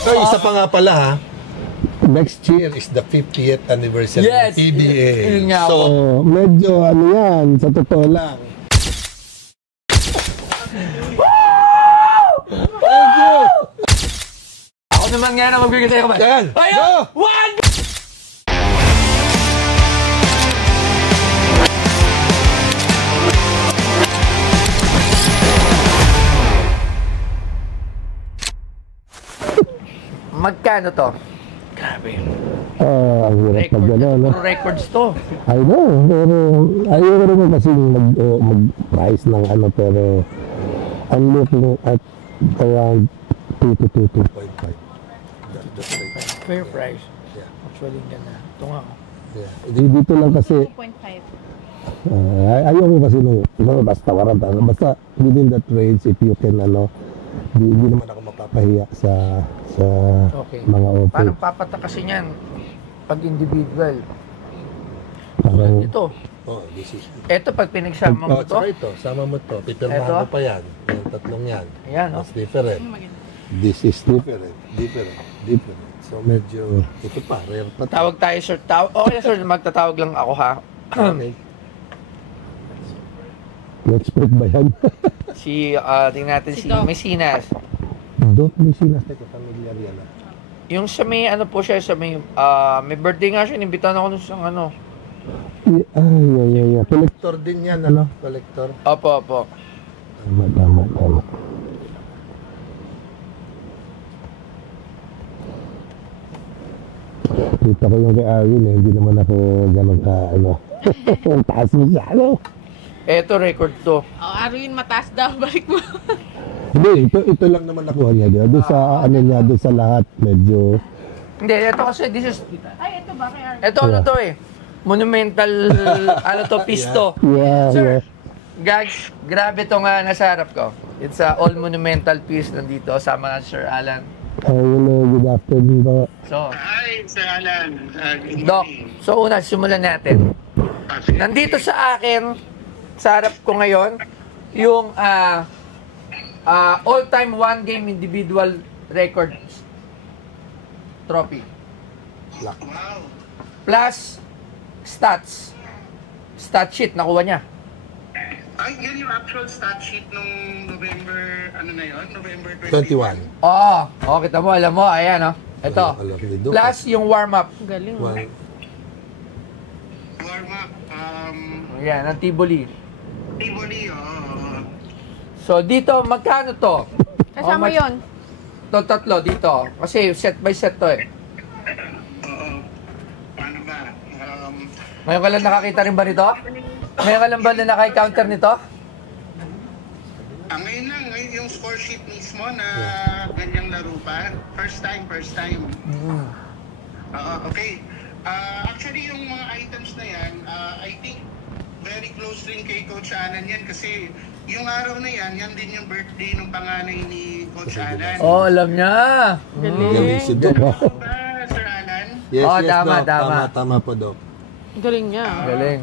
So, isa pa nga pala ha. Next year is the 50th anniversary ng PBA. So, medyo ano yan, sa totoo lang. Thank you! Ako naman nga na magbigay sa'yo kamay. Yan! Ayun! One! Magkano to? Grabe. Ang hirap Record, mag-ano, no? puro records to. I know, pero ayaw naman kasi mag-price ng ano, pero I'm looking at around 2 to 2.5. Fair price. Yeah. Actually, ganda. Ito nga. Yeah. Dito lang kasi 2.5. ayaw ko kasi nung basta warang basta within that range, if you can ano, hindi naman ako mapapahiya sa Okay. mga open. Parang papatakasin yan pag individual. Parang Ito. Oh, this is... Ito pag pinagsama mo to. Ito, sama mo to. Pipirmahan Ito? mo pa yan. Yung tatlong yan. Ayan, no? That's different. Maganda. This is different. So, medyo... Ito pa, rare pa. Tawag tayo, sir. Okay, sir. Magtatawag lang ako, ha? Okay. expert ba yan? Tingnan natin si Doc. Mesinas. Doc Mesinas, teka, familiar yan. Yung sa may, ano po siya, sa may, may birthday nga siya, inimbitan ako nung isang ano. Yeah. Collector din yan, ano? Collector. Opo. Tama. Kita ko yung kay Arwin hindi naman ako ganun ka, ano. Taas mo siya, ano. Eto, record to. Arwin, mataas daw. Balik mo. Hindi, ito lang naman nakuha niya. Doon sa, ano niya, doon sa lahat, medyo... Hindi, eto kasi, this is, Ay, ito ba kay Arwin? eto ano to eh. Monumental, ano to, pisto. Yeah. Sir, guys, grabe to nga nasa harap ko. It's a all monumental piece nandito, sama ng Sir Alan. Hello, good afternoon po. So, Hi, Sir Alan. Good Doc, evening. so una, simulan natin. Nandito sa akin, sa harap ko ngayon, yung all-time one-game individual records trophy. Wow. Plus, stat sheet, nakuha niya. Ay, yan yung actual stat sheet nung November, ano na yun? November 21. Oo, kita mo, alam mo, ayan, oh. Ito. Alam ni Doc. Plus, yung warm-up. Galing. Well, Warm-up, Ayan, ang Tivoli. Tivoli, So, dito, magkano to? Kasama much? yon. To, tatlo, dito. Kasi set by set to eh. Oo. Paano ba? Ngayon ka lang nakakita rin ba nito? Ngayon ka lang ba na naka-counter nito? Ngayon lang, ngayon yung score sheet mismo na ganyang laro pa. First time. Okay. Actually, yung mga items na yan, I think very close rin kay Coach Alan yan kasi yung araw na yan din yung birthday ng panganay ni Coach Alan. Oh, alam niya. galing si Doc. Ano ba, Sir Alan? Yes, Oh, yes, tama, Doc. tama. Tama po, Doc. Galing niya. Galing.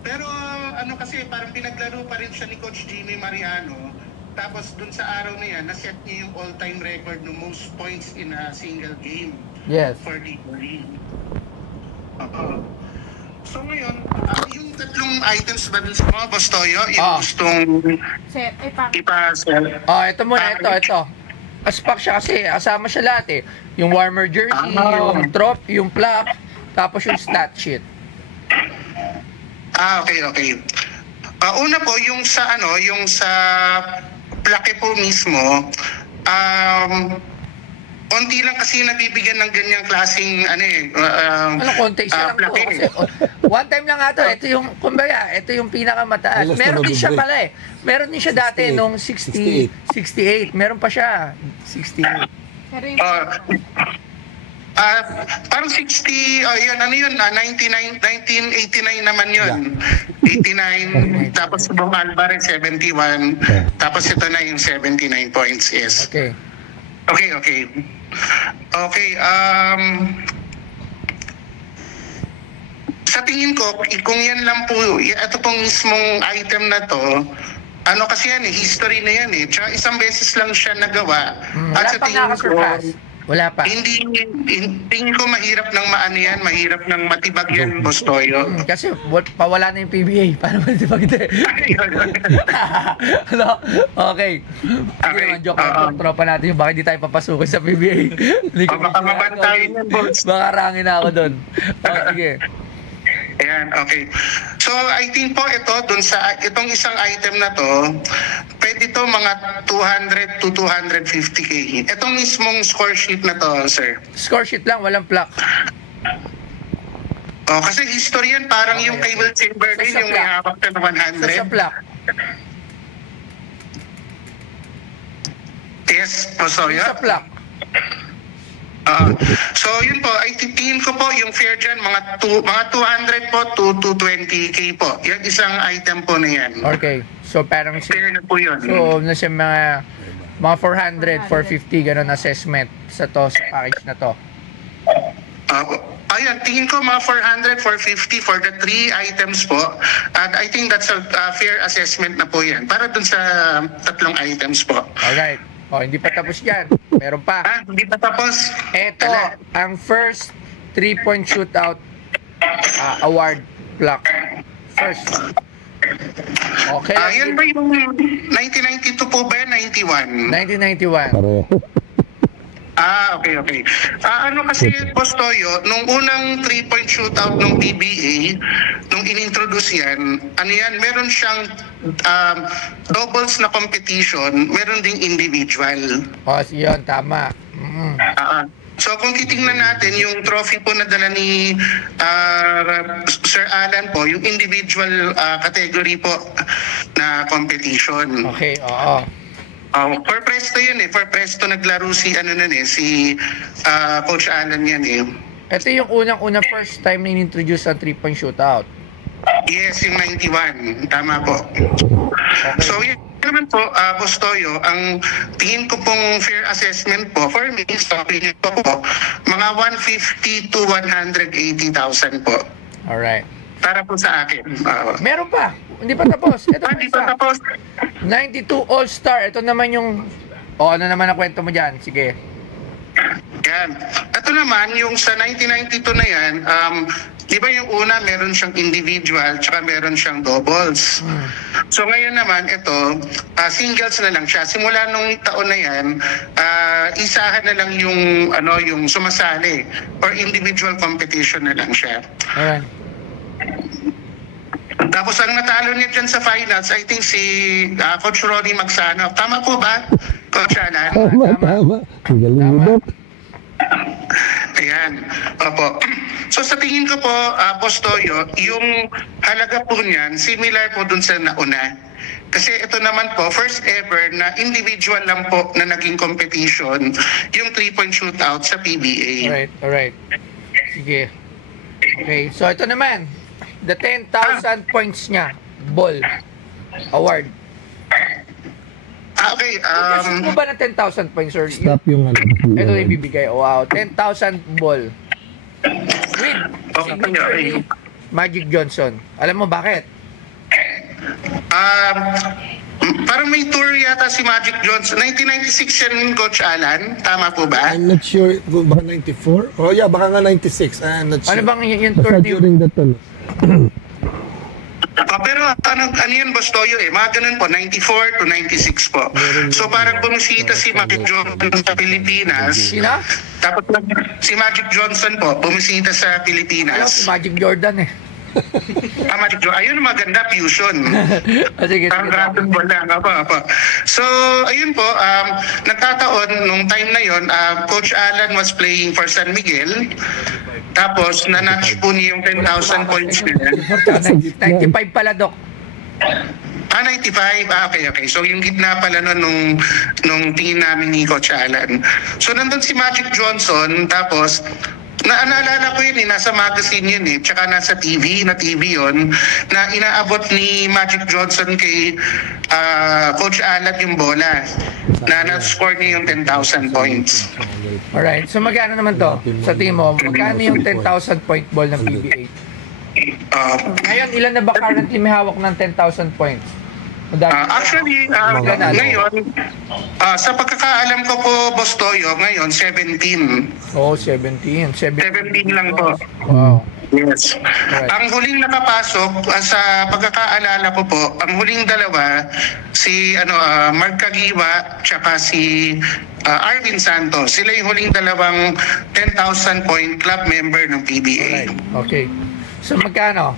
Pero ano kasi parang pinaglaro pa rin siya ni Coach Jimmy Mariano. Tapos dun sa araw na yan, naset niya yung all-time record ng most points in a single game Yes. for the league. So ngayon, yung tatlong items ba dun sa mga Bastoyo, yung gustong Set. Ay, pa. ipa-sell? Oh, ito muna, ito. Aspak siya kasi, asama siya lahat eh. Yung warmer jersey, yung trop, yung plaque, tapos yung stat sheet. Okay. Una po, yung sa plaque po mismo, konti lang kasi nabibigyan ng ganyang klaseng Ano, konti isa lang po. plaque. Kasi, one time lang nga to. Ito yung, kumbaga, ito yung pinakamataas. Alas na Meron din siya mag-break. pala eh. Meron din siya dati 68. nung 68. Meron pa siya. 68. Pero yung... Parang 60, yun, 1989 naman yun. 89, tapos Bong Alvarez 71, tapos ito na yung 79 points is. Okay. Okay. Sa tingin ko, kung yan lang po, ito pong mismong item na to, ano kasi yan history na yan Tsaka isang beses lang siya nagawa. Wala At sa pang tingin ko, nakasurpass. Wala pa. tingin ko mahirap ng maano yan, mahirap ng matibag yan, Boss Toyo. Kasi pawala na yung PBA. Paano ba ito pagkita? Ano? Okay. Hindi naman joke lang. Tropa natin yung baka hindi tayo papasukin sa PBA. Baka mabantayin yan, Boss. Baka rangin na ako doon. Sige. Ayan, okay. So, I think po itong isang item na to, pwede to mga 200 to 250K. Itong mismong score sheet na to, sir. Score sheet lang, walang plaque. Kasi history yan, parang yung kay Will Chamberlain, Sa yung may plaque. hawak na 100. Sa plaque. Yes, so Sa yeah. plaque. So yun po, I tingin ko po yung fair dyan, mga 200 po to 220K po. Yan isang item po na yan. Okay. So parang Fair na po yun. so nasa mga 400, 450 ganun assessment sa package na to. Ayun, tingin ko mga 400, 450 for the 3 items po. And I think that's a fair assessment na po yan. Para dun sa 3 items po. Alright. Hindi pa tapos yan. Meron pa. Hindi pa tapos. Ito, ang first 3-point shootout award plaque. First. Okay. Yan ba yung 1992 po ba? 91? 1991. Pareho. Okay. Ano kasi, Boss Toyo, nung unang 3-point shootout ng PBA, nung inintroduce yan, meron siyang doubles na competition, meron ding individual. Yun, tama. So kung titingnan natin yung trophy po na dala ni Sir Alan po, yung individual category po na competition. Okay, oo. For Presto yun For Presto naglaro si Coach Alan yan Ito yung unang first time na in-introduce ang 3-point shootout. Yes, yung 91. Tama po. Okay. So yun naman po, Boss Toyo, ang tingin ko pong fair assessment po, for me, sa opinion ko po, mga 150 to 180,000 po. Alright. Para po sa akin. Meron pa. Hindi pa tapos. Ito Hindi pa tapos. 92 All-Star. Ito naman yung... ano naman ang kwento mo dyan? Sige. Yan. Ito naman, yung sa 1992 na yan, di ba yung una, meron siyang individual, tsaka meron siyang doubles. So ngayon naman, ito, singles na lang siya. Simula nung taon na yan, isahan na lang yung sumasali or individual competition na lang siya. Alright. Tapos ang natalo niya dyan sa finals, I think si Coach Ronnie Magsano. Tama po ba, Coach Alan? Tama. Ang galing ni Doc. Ayan. Opo. So sa tingin ko po, Boss Toyo, yung halaga po niyan, similar po dun sa nauna. Kasi ito naman po, first ever na individual lang po na naging competition, yung 3-point shootout sa PBA. Alright. Sige. Okay, so ito naman. The 10,000 points niya. Ball. Award. Okay. Kasi mo ba ng 10,000 points, sir? Stop yung Ito yung ibibigay. Wow. 10,000 ball. With signature ni Magic Johnson. Alam mo bakit? Parang may tour yata si Magic Johnson. 1996 yan, Coach Alan. Tama po ba? I'm not sure. Baka 94? Oh yeah, baka nga 96. I'm not sure. Ano bang yung tour Basta ni... during that time. Pero ano yun, Boss Toyo mga ganun po, 94 to 96 po. So parang bumisita si Magic Johnson sa Pilipinas. Sina? Tapos si Magic Johnson po, bumisita sa Alam Pilipinas. Magic Jordan Magic Johnson, ayun maganda, fusion. Sige. Ang rapid ball lang, apa. So, ayun po, nagkataon, nung time na yon, Coach Alan was playing for San Miguel. Tapos, na-notch po niya yung 10,000 points niya. 95 pala, Doc. 95. Okay. So, yung gitna pala nung tingin namin ni Coach Alan. So, nandun si Magic Johnson, tapos, naalala ko yun nasa magazine yun tsaka nasa TV yun, na inaabot ni Magic Johnson kay Coach Alan yung bola, na na-score niya yung 10,000 points. Alright, so magkano naman to? Sa team mo, magkano yung 10,000 point ball ng PBA? Ngayon, ilan na ba currently may hawak ng 10,000 points? Actually, ngayon, sa pagkakaalam ko po, Boss Toyo, ngayon, 17. Oh, 17. 17 lang po. Wow. Yes. Right. Ang huling nakapasok, sa pagkakaalala ko po, ang huling dalawa, si Mark Kagiwa, tsaka si Arvin Santos. Sila yung huling dalawang 10,000 point club member ng PBA. Right. Okay. So, magkano?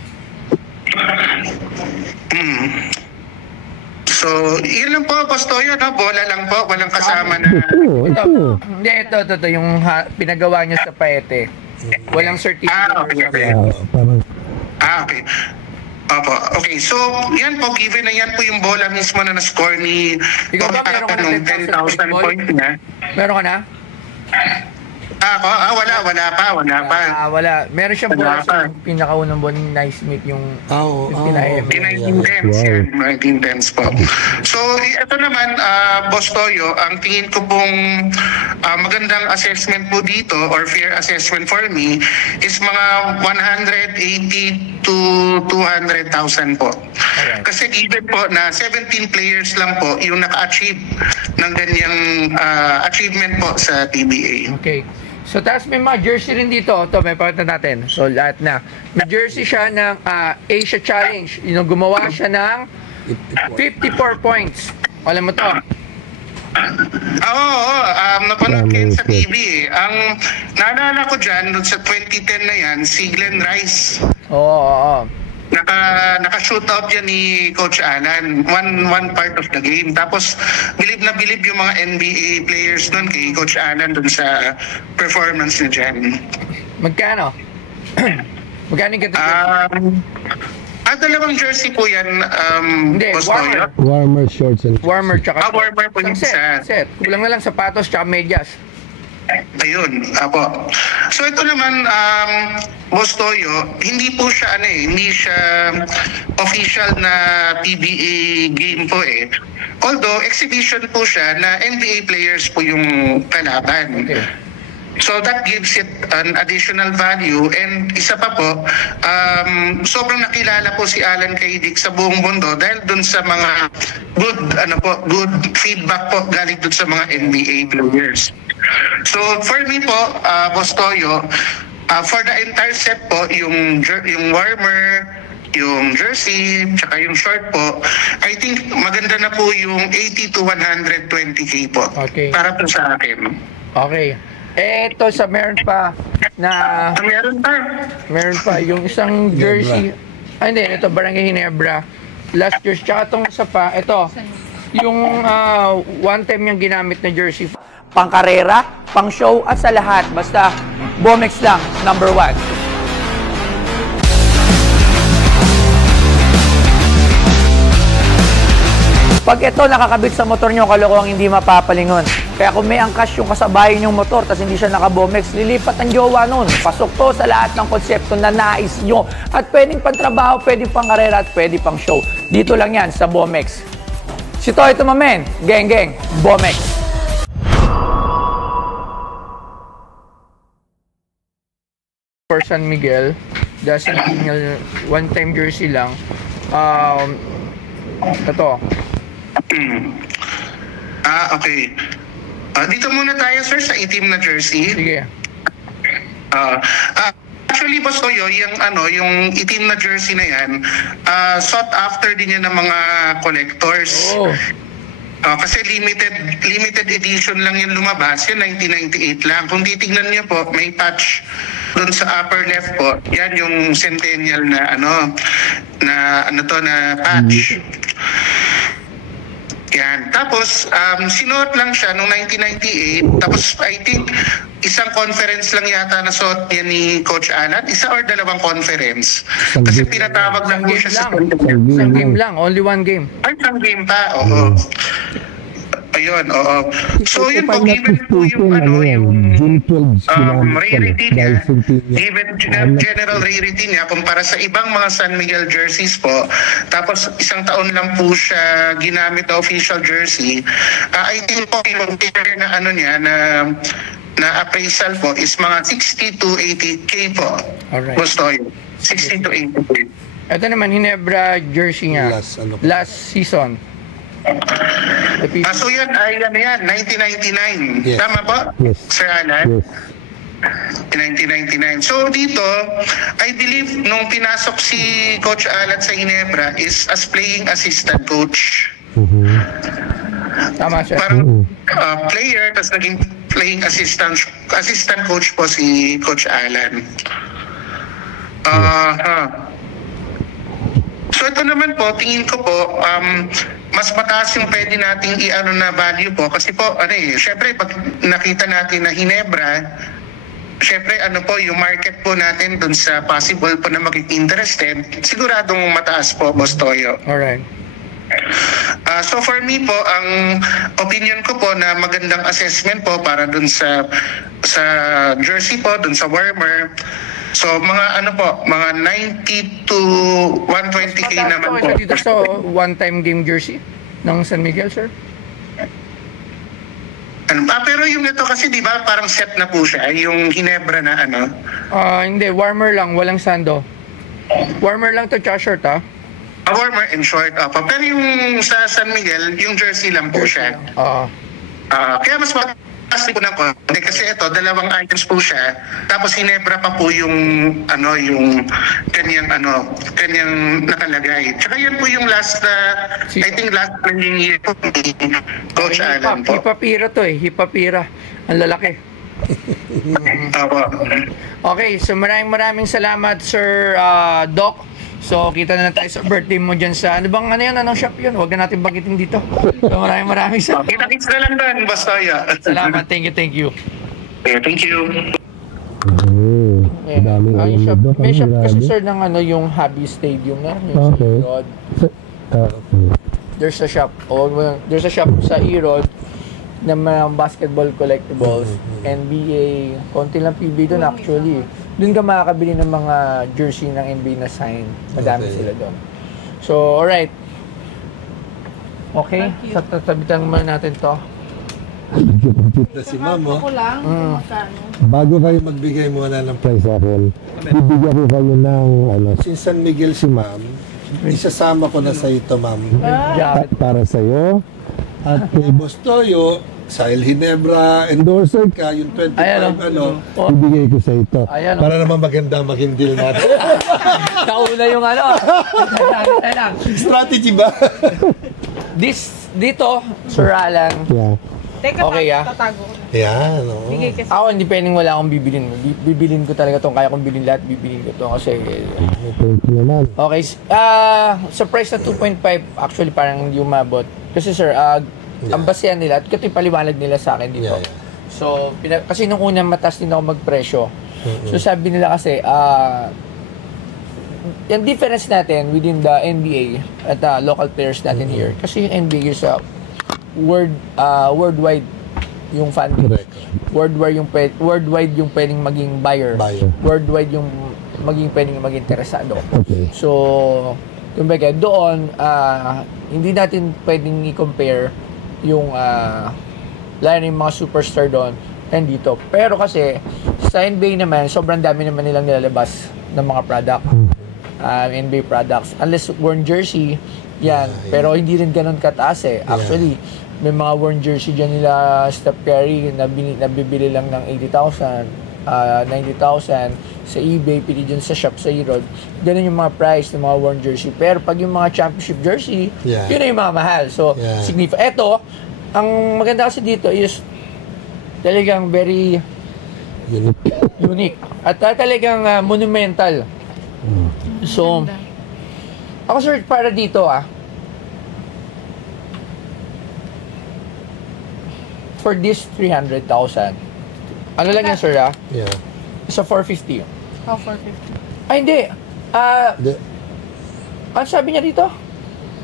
So, yun lang po, Boss Toyo, no? Bola lang po, walang kasama na... Ito. Hindi, ito. Yung pinagawa niyo sa Paete. Walang certificate. Okay. Parang, Okay. Opo. Okay, so yan po, given na yan po yung bola mismo na na-score ni Ikaw ba, meron ka ng 10,000 points na. Meron ka na? Wala pa. Wala. Meron siyang Wala bola pa. sa pinakaunang buwan ni Naismith yung pinaim. In 1910s, Wow. yan, 1910s po. So, ito naman, Boss Toyo, ang tingin ko pong magandang assessment po dito or fair assessment for me is mga 180 to 200,000 po. Alright. Kasi given po na 17 players lang po yung naka-achieve ng ganyang achievement po sa TBA. Okay. So, tapos may mga jersey rin dito. Ito, may pakita natin. So, lahat na. May jersey siya ng Asia Challenge. Yung gumawa siya ng 54 points. Alam mo to? Oo, napanood ko yun sa TV eh. Ang naalala ko dyan, sa 2010 na yan, si Glenn Rice. Oo. Naka-shoot out yan ni Coach Alan. One part of the game. Tapos, bilib na bilib yung mga NBA players nun kay Coach Alan dun sa performance niya dyan. Magkano? Magkano yung ganito? Dalawang jersey po yan, Hindi, Boss warmer. Toyo. warmer shorts and Warmer tsaka Warmer po yung isa. set. Kulang na lang sapatos tsaka medyas. Ayun, apo. So ito naman, Boss Toyo, hindi po siya hindi siya official na PBA game po eh. Although exhibition po siya na NBA players po yung kalaban. Okay. So that gives it an additional value, and isa pa po, sobrang nakilala po si Alan Kaydik sa buong mundo dahil dun sa mga good feedback po galing dun sa mga NBA players. So for me po, Boss Toyo, for the entire set po, yung warmer, yung jersey, tsaka yung short po, I think maganda na po yung 80 to 120k po. Okay. Para po sa akin. Okay. Ito sa meron pa na Meron pa. yung isang jersey. Hindi, ito Barangay Ginebra. Last year's tsaka itong isa pa. Ito, yung one time yung ginamit na jersey. Pang karera, pang show at sa lahat. Basta Bomex lang, number 1. Pag ito nakakabit sa motor nyo, kalokohang hindi mapapalingon. Kaya kung may angkas yung kasabay yung motor tapos hindi siya naka-Bomex, lilipat ang jowa nun. Pasok to sa lahat ng konsepto na nais nyo. At pwedeng pang trabaho, pwedeng pang karera, at pwedeng pang show. Dito lang yan sa Bomex. Si Toy Tumamen, geng, Bomex. For San Miguel, the San Miguel one-time jersey lang. Ito. Okay. Dito muna tayo, sir, sa itim na jersey. Sige. Actually, Boss Toyo, yung itim na jersey na yan, sought after din yan ng mga collectors. Oh. Kasi limited edition lang yung lumabas, yan 1998 lang. Kung titignan niyo po, may patch doon sa upper left po. Yan yung centennial na patch. Yan. Tapos, sinuot lang siya noong 1998. Tapos, I think, isang conference lang yata na suot niya ni Coach Alan. Isa or dalawang conference. Kasi pinatawag lang po siya sa Isang game lang. Only one game. Ay, isang game pa. Oo. Ayun, oo. So, yun po, given po yung rarity niya, given general rarity niya, kumpara sa ibang mga San Miguel jerseys po, tapos isang taon lang po siya ginamit na official jersey, I think po, yung fair na na appraisal po is mga 60 to 80k po. Alright. Gusto yun. 60 to 80k. Ito naman, Ginebra jersey niya. Last season. So yan ay ano yan, 1999. Yes. Tama po? Yes. Sir Alan? Yes. 1999. So dito, I believe nung pinasok si Coach Alan sa Ginebra is as playing assistant coach. Tama siya. Parang player, tapos naging playing assistant coach po si Coach Alan. So ito naman po, tingin ko po, mas mataas yung pwede nating i-ano na value po. Kasi po, syempre pag nakita natin na Ginebra, syempre yung market po natin dun sa possible po na maging interested, siguradong mataas po, Boss Toyo. Alright. So for me po, ang opinion ko po na magandang assessment po para dun sa jersey po, dun sa warmer. So mga mga 90 to 120k naman po. Dito sa one-time game jersey ng San Miguel, sir? Pero yung ito kasi di ba parang set na po siya, yung Ginebra na Hindi, warmer lang, walang sando. Warmer lang to, tsaka short, ha? Warmer and short. Pero yung sa San Miguel, yung jersey lang po siya. Kaya mas mataas po na konti kasi ito, dalawang items po siya. Tapos Ginebra pa po yung kanyang nakalagay. Tsaka yan po yung last I think last year po ni Coach Alan po. Hipapira to Hipapira. Ang lalaki. Okay, so maraming salamat, Sir Doc. So, kita na tayo sa birthday mo dyan sa, anong shop yun? Huwag na natin banggitin dito. So, maraming salamat. Kita-kits na lang doon, basta ya. Salamat, thank you. Yeah, thank you. Daming shop. Doc. May shop kasi, sir, ng yung Hobby Stadium na. Yung Okay. sa Erod. There's a shop. There's a shop sa Erod na mga basketball collectibles, NBA, konti lang PB doon actually. Doon ka makakabili ng mga jersey ng NBA na sign. Madami sila doon. So, alright. Okay, sabitan muna natin to. Si Ma'am, Ako lang, magkano. Bago kayo magbigay muna ng price sa akin, bibigyan ko kayo ng Since San Miguel si Ma'am, isasama ko na sa ito, Ma'am. para sa iyo. At kay Boss Toyo, Sahil Ginebra endorser ka, yung 25 ibigay ko sa ito. Para naman maganda maging deal natin. Kauna yung Strategy ba? Dito, Sir Alan. Yeah. Teka, Okay, tatago ko na. Yan, Bigay kasi. Ako, hindi pwedeng wala akong bibilin. Bibilin ko talaga itong kaya kong bilhin lahat, bibilin ko ito kasi... Thank you naman. Okay, sa price na 2.5, actually parang hindi umabot. Kasi sir, ang basehan nila, at ito yung paliwanag nila sa akin dito. So, kasi nung una mataas din ako magpresyo. So sabi nila kasi, yung difference natin within the NBA at local players natin here, kasi yung NBA is worldwide yung fan base. Worldwide yung pwedeng maging buyer. Worldwide yung pwedeng maging interesado. Okay. So, kumbaga, doon, hindi natin pwedeng i-compare yung lalo yung mga superstar doon and dito. Pero kasi, sa NBA naman, sobrang dami naman nilang nilalabas ng mga product. NBA products. Unless worn jersey, yan. Pero hindi rin ganun kataas eh. Actually, may mga worn jersey dyan nila Steph Curry na nabibili lang ng 80,000, 90,000 sa eBay, pili dyan sa shop sa Erod. Ganun yung mga price ng mga worn jersey. Pero pag yung mga championship jersey, yun na yung mga mahal. So, Eto, ang maganda kasi dito is talagang very unique. At talagang monumental. So, ako sir, para dito for this 300,000. Ano lang yan sir Sa 450. Oh, 450. Ay hindi. Ano sabi niya dito?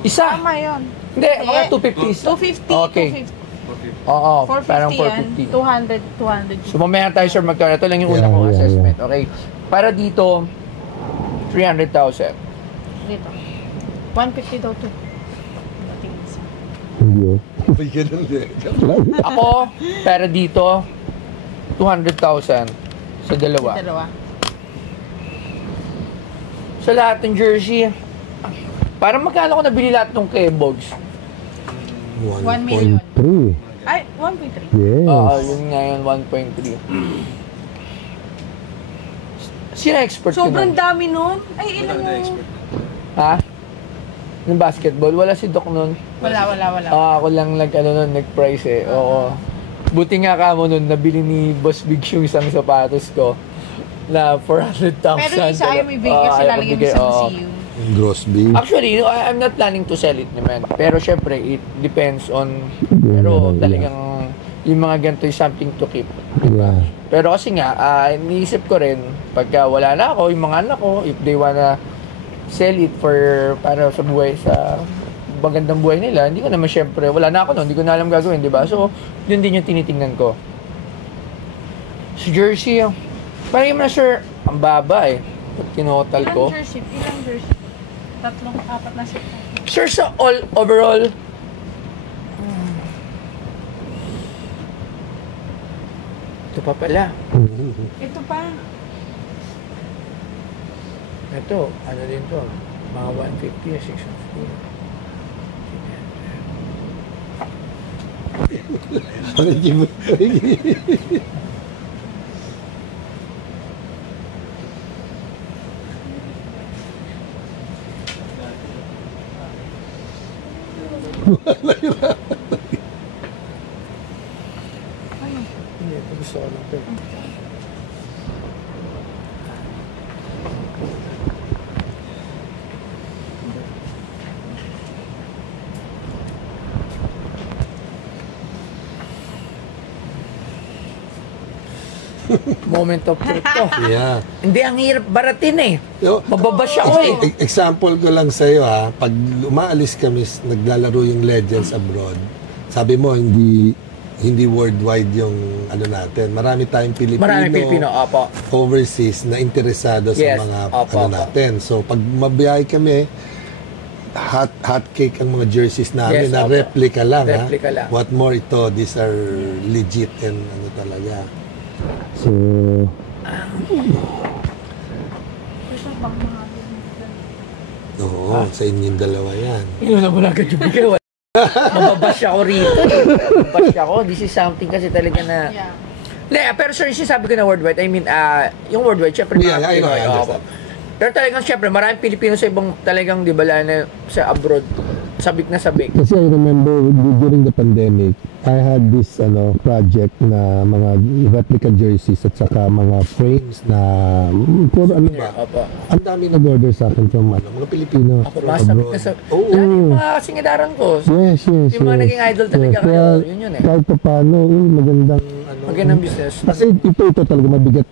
Isa. Tama yun. Hindi, mga 250. 250. Okay. 250. Oo, 450 parang yan. 200. 450. So mamaya tayo sir magkano. Ito lang yung una kong assessment. Okay. Para dito, 300,000. Dito. 150 daw to. Ako, para dito, 200,000 sa dalawa. sa lahat ng jersey. Parang magkano ko nabili lahat ng Kebogs? 1 million. 3. Ay, 1.3. Yes. Oo, yun nga yun, 1.3. Sino expert ko Sobrang nun? dami nun. Ay, ilan mo? Ha? Yung basketball? Wala si Doc nun. Wala. Ako lang nag-price eh. Oo. Buti nga ka mo nun, nabili ni Boss Big yung isang sapatos ko na 400,000. Pero yung isa ayaw mo ibigay kasi lalagyan mo sa museum. Gross bill. Actually, I'm not planning to sell it naman. Pero syempre, it depends on... Pero talagang yung mga ganito is something to keep. Yeah. Pero kasi nga, iniisip ko rin, pagka wala na ako, yung mga anak ko, if they wanna sell it for, para sa buhay, sa magandang buhay nila, hindi ko naman syempre, wala na ako nun, hindi ko na alam gagawin, di ba? So, yun din yung tinitingnan ko. Sa jersey, parang yung na sure, ang baba eh. Pag kinotal ko. Ilang jersey? 3, 4 na set. Sure, sa all, overall, ito pa pala. Ito pa. Ito, ano din to? Mga 150 650. Hindi, ito gusto ko lang ito. Moment of truth to. Yeah. Hindi, ang hirap baratin eh. No, Mababash ako eh. Example ko lang sa'yo ha, pag umaalis kami, naglalaro yung Legends abroad, sabi mo, hindi worldwide yung ano natin. Marami tayong Pilipino, opo. overseas na interesado sa Yes, mga opo, ano opo. natin. So, pag mabiyahe kami, hot cake ang mga jerseys namin Yes, na opo. replica lang. Replica lang. What more ito, these are legit and ano talaga. So, Ito pang mga Oo, sa inyong dalawa yan. Yun na mo na agad yung bigay. Mababash ako rito. Mababash ako. This is something kasi talaga na... Yeah. Pero sir, sabi ko na worldwide, I mean, yung worldwide, syempre Yeah, I know, I Pinoy, understand. Pero talagang syempre, maraming Pilipino sa ibang talagang, di ba, na sa abroad, sabik na sabik. kasi I remember during the pandemic, I had this project na mga replica jerseys at saka mga frames na puro ano ba? Opo. Ang dami nag-order sa akin from mga Pilipino. Ako, mga sabik na sabik. Yan yung mga singadaran ko. Yes. Yung mga naging idol talaga kayo, yun eh. Kahit pa paano, magandang Magandang business. Kasi ito talaga mabigat.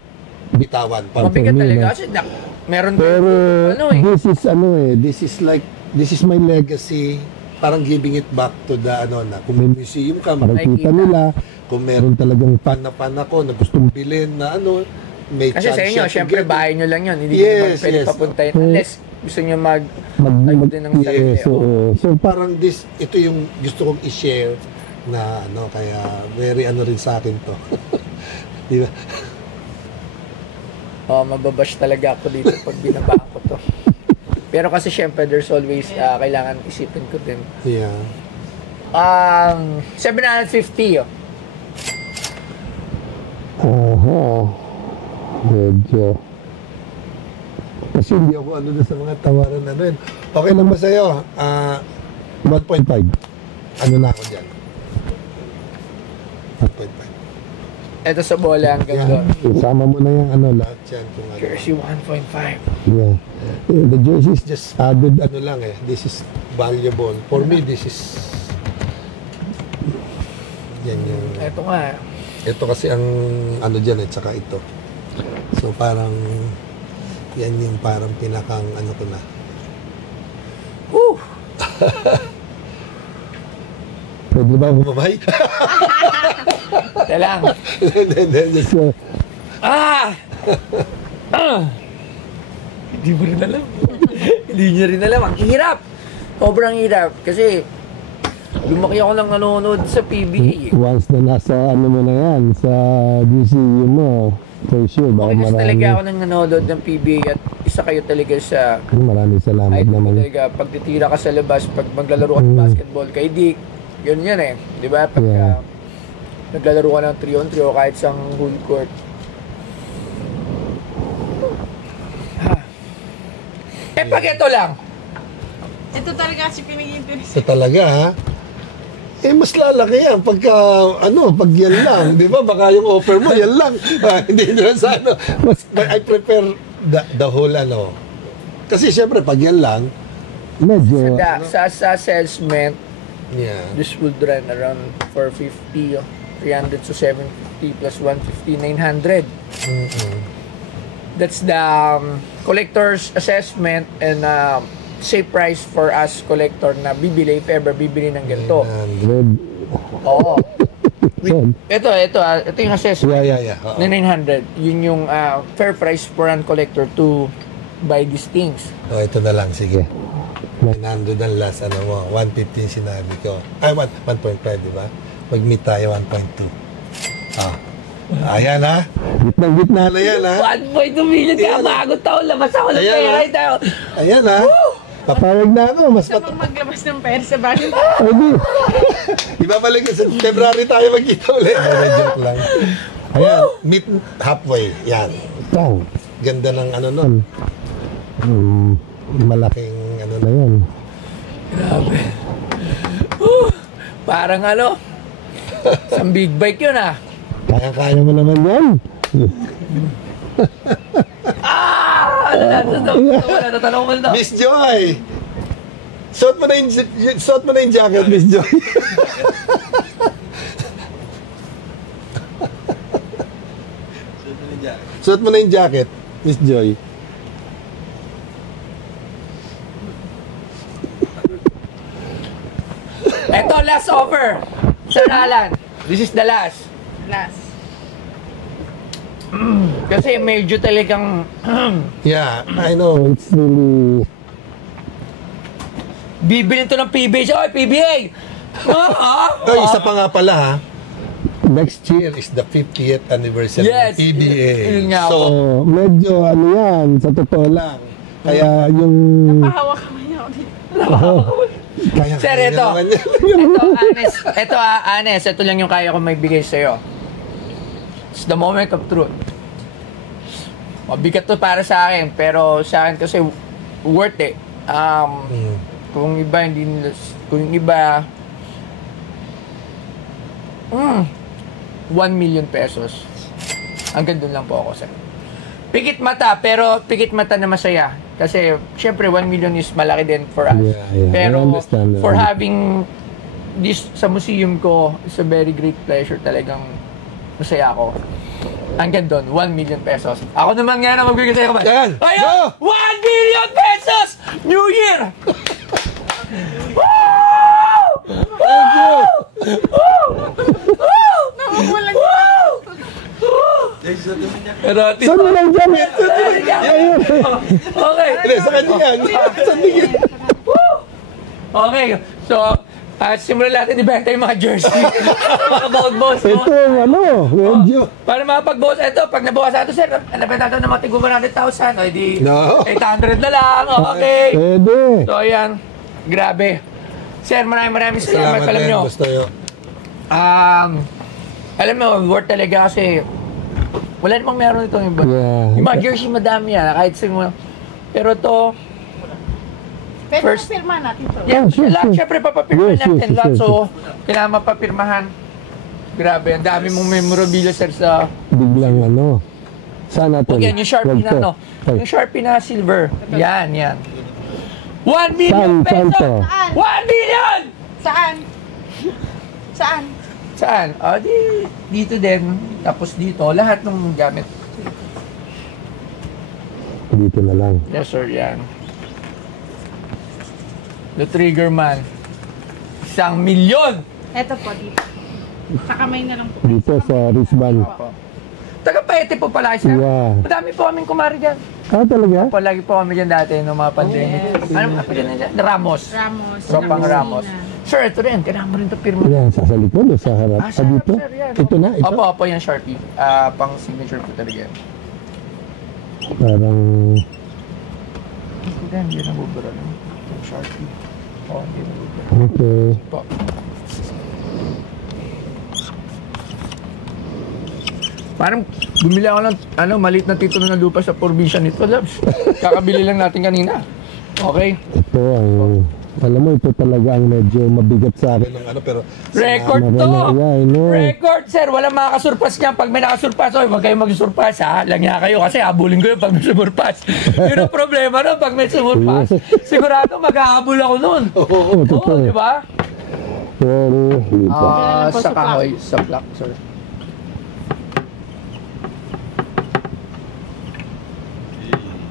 Bitawan pa. Mabigat for me, talaga. no? Kasi meron Pero ano eh. This is my legacy. Parang giving it back to the kung may museum ka, Makikita Nakikita. nila, kung meron meron talagang fan ako na gustong bilhin na may Kasi sa chance inyo, siya to syempre get it. bahay nyo lang yun. Hindi Yes, nyo naman pwede yes. papuntahin. Unless gusto nyo tayo din ng sarili. yes, oo. So, Parang ito yung gusto kong i-share na kaya very rin sa akin to. Di ba? Mababash talaga ako dito pag binaba ko to. Pero kasi syempre, there's always kailangan isipin ko din. Yeah. 750 oh. medyo. Kasi hindi ako sa mga tawaran na rin. Okay lang ba sa'yo? 1.5. Ano na ako dyan? 1.5. Ito sa bola hanggang doon. Isama mo na yung Lahat yan kung Jersey 1.5. Yeah. The jersey is just added lang this is valuable. For me, this is yan yung Ito nga. ito kasi ang dyan tsaka ito. So parang yan yung parang pinakang ko na. Woo! Pwede ba bumabay? Ito lang. So, Hindi mo rin alam. Hindi nyo rin alam. Ang hirap. Sobrang hirap. Kasi Lumaki ako lang nanonood sa PBA. Once na nasa ano mo na yan, sa museum mo, for sure, baka Kasi talaga ako marami. nang nanonood ng PBA at isa kayo talaga sa Maraming salamat idol ko naman. talaga. Pag titira ka sa labas, pag maglalaro ka ng basketball kay Dick, yun yan eh. Di ba? Pag Yeah. naglalaro ka ng 3-on-3 o kahit sa full court. Eh pag ito lang, Ito talaga si pinag-iintinis. Ito talaga, ha? Eh, mas lalaki yan pagka, pag yan lang, di ba? Baka yung offer mo, yan lang. Hindi na sa Mas, I prefer the whole, Kasi syempre, pag yan lang, Medyo, sa assessment, yeah. this would run around 450, 300 to 750 plus 150, 900. That's the collector's assessment and safe price for us collector na bibili if ever bibili ng ganito. red. Oo. Saan? Ito yung assessment Yeah. Oo. na 900. Yun yung fair price for an collector to buy these things. Ito na lang, sige. Nandun ang last, 150 sinabi ko. Ay, 1.5, di ba? Mag-meet tayo, 1.2. Ayan, ha? Gitna Ano yan, ha? 1.2 million kaya bago taon, labas ako ng Ayan, pera. ah. Ito. Ayan, ha? Papayag na ako. Mas Gusto mong maglabas ng pera sa bagay. Ibabalik sa February tayo magkita ulit. Joke lang. Ayan, meet halfway. Yan. Ito. Ganda ng nun. Malaking Na yan. Grabe. Parang isang big bike yun ah. Kaya-kaya mo naman yan. Natanong mo na. Miss Joy! Suot mo na yung jacket, Miss Joy. Suot mo na yung jacket, Miss Joy. Ito, last offer. Sir Alan, this is the last. Last. Kasi medyo talagang Yeah, I know. It's really... bibilin to ng PBA. Oy, PBA! Isa pa nga pala, ha? Next year. Here is the 50th anniversary Yes. ng PBA. Yun nga So, Medyo yan, sa totoo lang. Kaya yung... Pahawak kami niya ako dito. kaya Sir, kaya ito. naman yan. Honest. Ito lang yung kaya ko may bigay sa'yo. It's the moment of truth. Mabigat to para sa akin, pero sa akin kasi worth it. Kung iba, hindi nila, kung yung iba, 1 million pesos. Hanggang doon lang po ako, sir. Pikit mata, pero pikit mata na masaya. Kasi, syempre, 1 million is malaki din for us. Yeah. Pero, I understand. for having this sa museum ko, it's a very great pleasure. Talagang masaya ako. Hanggang doon, 1 million pesos. Ako naman nga na magbigay sa'yo. Yan! Ayun! Go! 1 million pesos! New Year! Thank you! Nakukulan Pero, Saan mo lang dyan? okay. Hindi, sa kanya yan. Sa tingin. Okay. So, simulan natin ibenta yung mga jersey. Mga boss mo. Ito, medyo... Para makapag-boss, ito, pag nabawasan ito, sir, nabenta ito ng mga tig 100,000. O, di, No. 800 na lang. Okay. Pwede. So, ayan. Grabe. Sir, maraming salamat. Salamat Alam din. nyo, Gusto nyo. alam mo, worth talaga kasi wala namang meron itong iba. Yeah. Yung mga jersey, madami yan. Kahit sino. Pero to, Pwede First- na pirma natin to. yeah, sure, lahat, sure. syempre, papapirmahan Yes, yes, natin yes, lahat. yes, So, kailangan mapapirmahan. Grabe, ang dami mong memorabilia, sir, sa... Biglang Sana to. Huwag yan, yung Sharpie na, yung Sharpie na silver. Yan. 1 million Saan pesos! to? 1 million! Saan? Saan? Saan? Dito din. Tapos dito, lahat ng gamit. Dito na lang. Yes, sir, yan. The Trigger Man. 1 million! Eto po, dito. Sa kamay na lang po. Dito sa wristband. Taga-Paete po pala, sir. Yeah. Madami po kaming kumari dyan. Talaga? Palagi po kami dyan dati, nung mga pandemic. Yes. Ano mga pa dyan? Ramos. Ramos. Tropang Ramos. Ramos. Ina. Sir, ito rin. Kailangan mo rin ito pirma. Yan, sa likod o sa harap? Ah, sa dito? harap, sir, yan. Ito na, ito. Opo, yan Sharpie. Pang signature po talaga yan. Parang... Hindi na bubura lang. Sharpie. Hindi na bubura. Okay. Po. Parang bumili ako ng maliit na titulo na lupa sa probinsya nito, Labs. Kakabili lang natin kanina. Okay. Ito ang... Alam mo, ito talaga ang medyo mabigat sa akin. Pero Record to! Marala, no? Record, sir! Walang makakasurpas niyan. Pag may nakasurpas, wag kayong magsurpas, ha? Langya kayo kasi habulin ko yun pag may sumurpas. Yun ang problema nun, pag may sumurpas. Sigurado maghahabol ako nun. Oo, totoo. di ba? Pero, dito. Sa kahoy, sa block, sir.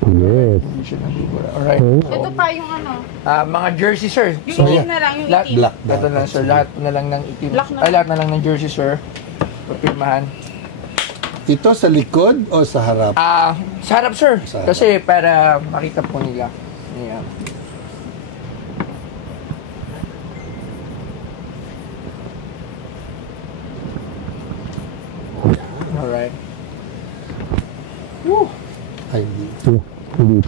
Yes. Hindi siya nabubura. Alright. Oh. Ito pa yung ano. Mga jersey, sir. Yung itim na lang, yung Lahat, itim. black. Ito na, sir. Lahat na lang ng itim. Black na. Ay, lahat na lang ng jersey, sir. Papirmahan. Ito sa likod o sa harap? Sa harap, sir. Sa harap. Kasi para makita po nila. Ayan. Alright. Woo! Ay, hindi. Hindi.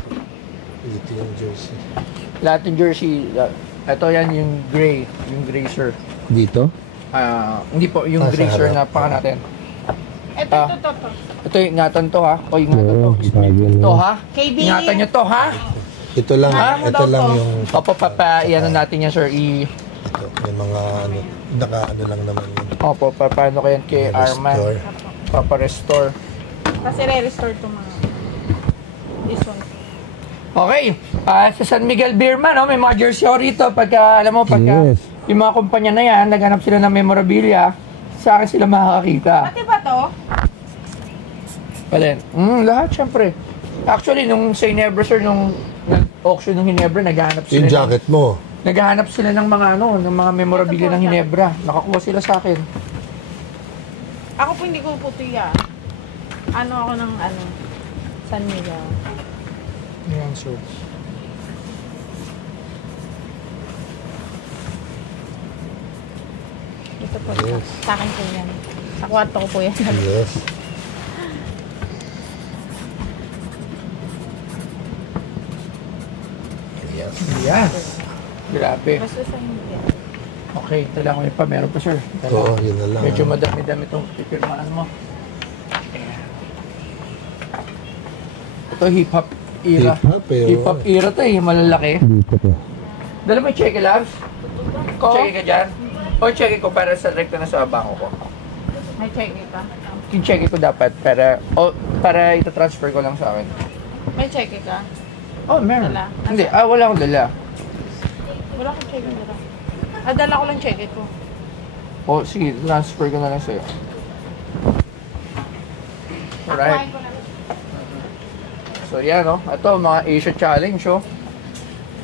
Dito yung jersey. Lahat ng jersey, ito yan yung gray. Yung gray, sir. Dito? Hindi po, yung Sa gray, sir, harap. na paka natin. Ito. Ito, ingatan to, ha? O, ingatan to. Oo, bagay na. To, ha? KB. Ingatan nyo to, ha? Ito lang, Ano ito daw lang to? yung... Opo, iano natin yan, sir. Ito, may mga ano, lang naman yun. Opo, paano ko yan kay Arman? Restore. Papa-restore. Kasi re-restore to mga. This one. Okay. Sa San Miguel Beerman, may mga jersey ako rito. Pagka, alam mo, Yes. yung mga kumpanya na yan, naghanap sila ng memorabilia, sa akin sila makakakita. Pati ba to? Alin? Lahat, syempre. Actually, nung sa Ginebra, sir, nung auction ng Ginebra, naghahanap sila. Yung jacket mo. Naghahanap sila ng mga ng mga memorabilia ng Ginebra. Nakakuha sila sa akin. Ako po hindi ko puti yan. Ano ako ng San Miguel. Ayan, sir. Ito po. Yes. Sa akin po yan. Sa kwarto ko po yan. Yes. Yes. Yes. Grabe. Basta sa Miguel. Okay, kailangan ko pa. Meron pa, sir. Oo, yun na lang. Medyo madami-dami itong pipirmahan mo. Ito, hip-hop era. Hip-hop, eh, Hip-hop era to eh, malalaki. Dito po. Dala mo yung cheque, Labs? Cheque ka dyan? O cheque ko para sa rekta na sa bangko ko. May check ka? Yung cheque ko dapat para itatransfer ko lang sa akin. May check ka? Oh, meron. Dala? Hindi, wala akong dala. Wala akong check dala. Dala ko lang check ko. O, sige, transfer ko na lang sa'yo. Alright. Akuhain ko na. So, yan, oh. Ito, mga Asia Challenge, oh.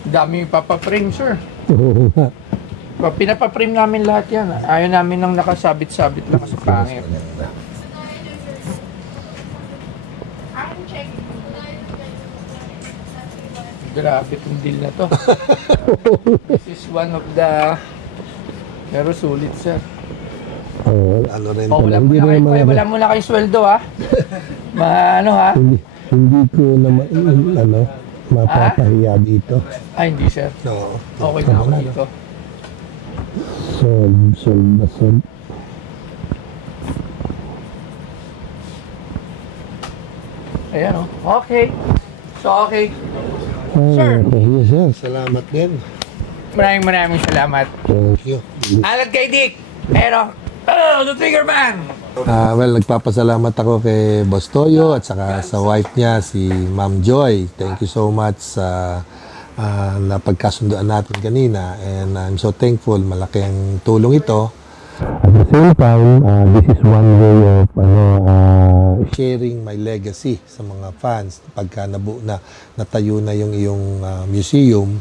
Dami papaprame, sir. Oo nga. Pinapaprame namin lahat yan. Ayaw namin nang nakasabit-sabit lang kasi pangit. Ang check. Grabe itong deal na to. This is one of the... Pero sulit, sir. Oo. Ano rin Oh, pala. wala muna kayo sweldo, ha? Ano, ha? Hindi ko naman, mapapahiya dito. Ay, hindi, sir. No. Okay na ako dito. Sold. Ayan, oh. Okay. So, okay. Sir. Yes, sir. Salamat din. Maraming salamat. Thank you. Alat kay Dick. Pero, the Trigger Man. Well, nagpapasalamat ako kay Boss Toyo at saka sa wife niya, si Ma'am Joy. Thank you so much sa napagkasunduan natin kanina. And I'm so thankful. Malaking tulong ito. At the same time, this is one way of Sharing my legacy sa mga fans. Pagka natayo na yung iyong museum.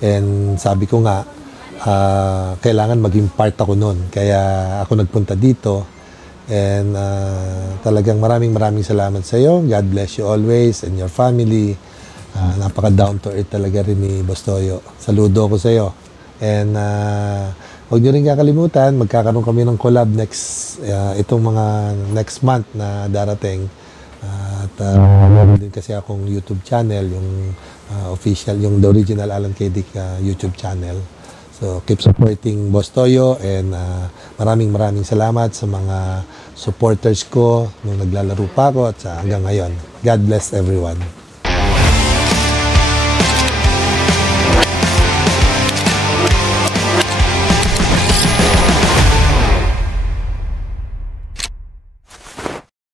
And sabi ko nga, kailangan maging part ako nun. Kaya ako nagpunta dito. And talagang maraming salamat sa iyo. God bless you always and your family. Napaka down to earth talaga rin ni Boss Toyo. Saludo ako sa iyo. And huwag nyo rin kakalimutan, magkakaroon kami ng collab itong mga next month na darating. At meron din kasi akong YouTube channel, yung official, yung The Original Alan K. Dick YouTube channel. So, keep supporting Boss Toyo, and maraming salamat sa mga supporters ko nung naglalaro pa ako at hanggang ngayon. God bless everyone.